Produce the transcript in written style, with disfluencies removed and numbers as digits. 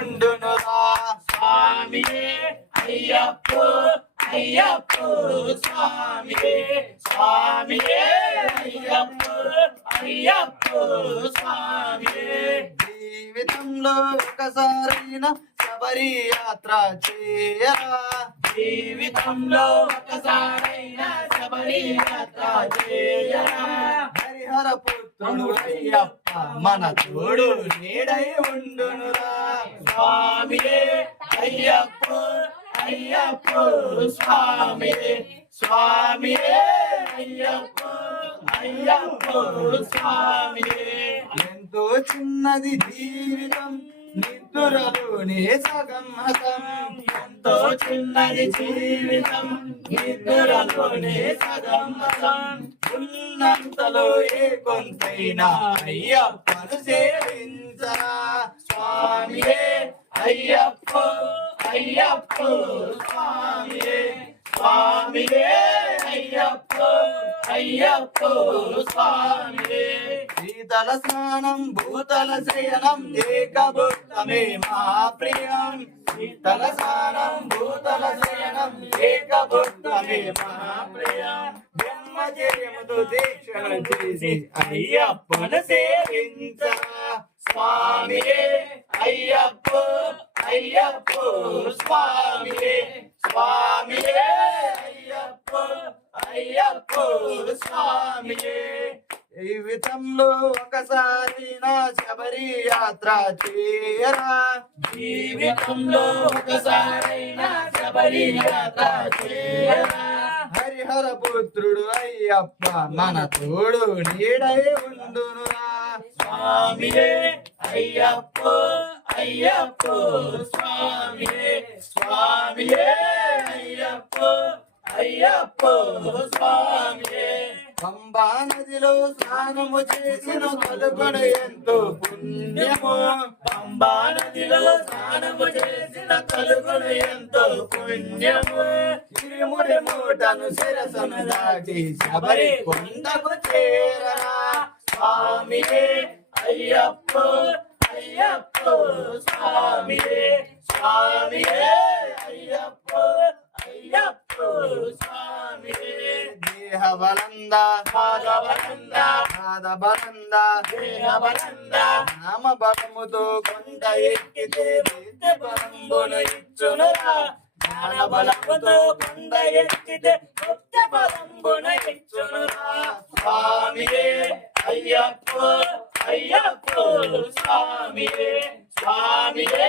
ఉండునురా స్వామియే అయ్యప్పో అయ్యప్పో స్వామియే స్వామియే అయ్యప్పో అయ్యప్పో స్వామియే జీవితంలో ఒకసారైనా శబరి యాత్ర చేయరా జీవితంలో ఒకసారైనా శబరి యాత్ర చేయరా హరిహర పుత్రుడు అయ్యప్ప మన తోడు నీడై ఉండునురా స్వామియే అయ్యప్పో అయ్యప్పో స్వామియే స్వామియే అయ్యప్పో అయ్యప్పో స్వామియే ఎంతో చిన్నది జీవితం నిద్రలోనే సగం హతం ఎంతో చిన్నది జీవితం నిద్రలోనే సగం హతం ఉన్నంతలో ఏ కొంతైనా అయ్యప్పను సేవించరా స్వామియే అయ్యప్పో అయ్యప్పో స్వామియే స్వామియే అయ్యప్పో అయ్యప్పో స్వామియే శీతల స్నానం భూతల శయనం ఏకభుక్తమే మా ప్రియం శీతల స్నానం భూతల శయనం ఏకభుక్తమే మా ప్రియం బ్రహ్మచర్యముతో దీక్షను చేసి అయ్యప్పను సేవించరా స్వామియే అయ్యప్పో అయ్యప్పో స్వామియే స్వామియే అయ్యప్పో అయ్యప్పో స్వామియే జీవితంలో ఒకసారి నా శబరి యాత్ర చేయరా జీవితంలో ఒకసారైనా శబరి యాత్ర చేయరా హరిహర పుత్రుడు అయ్యప్ప మన తోడు నీడై ఉండునురా స్వామియే అయ్యప్పో అయ్యప్పో స్వామియే స్వామియే అయ్యప్పో అయ్యప్పో స్వామియే పంబా నదిలో స్నానము చేసిన కలుగును ఎంతో పుణ్యము పంబా నదిలో స్నానము చేసిన కలుగును ఎంతో పుణ్యము ఇరుముడి మూటను శిరసను దాటి శబరి కొండకు చేరరా స్వామియే అయ్యప్పో అయ్యప్పో స్వామియే స్వామియే అయ్యప్పో అయ్యప్పో స్వామియే దేహబలంద పాదబలంద పాదబలంద దేహబలంద నామ బలముతో కొండ ఎక్కితే నిత్య బలంబును ఇచ్చునురా జ్ఞాన బలముతో కొండ ఎక్కితే నిత్య బలంబున ఇచ్చునురా స్వామియే అయ్యప్పో అయ్యప్పో స్వామియే స్వామియే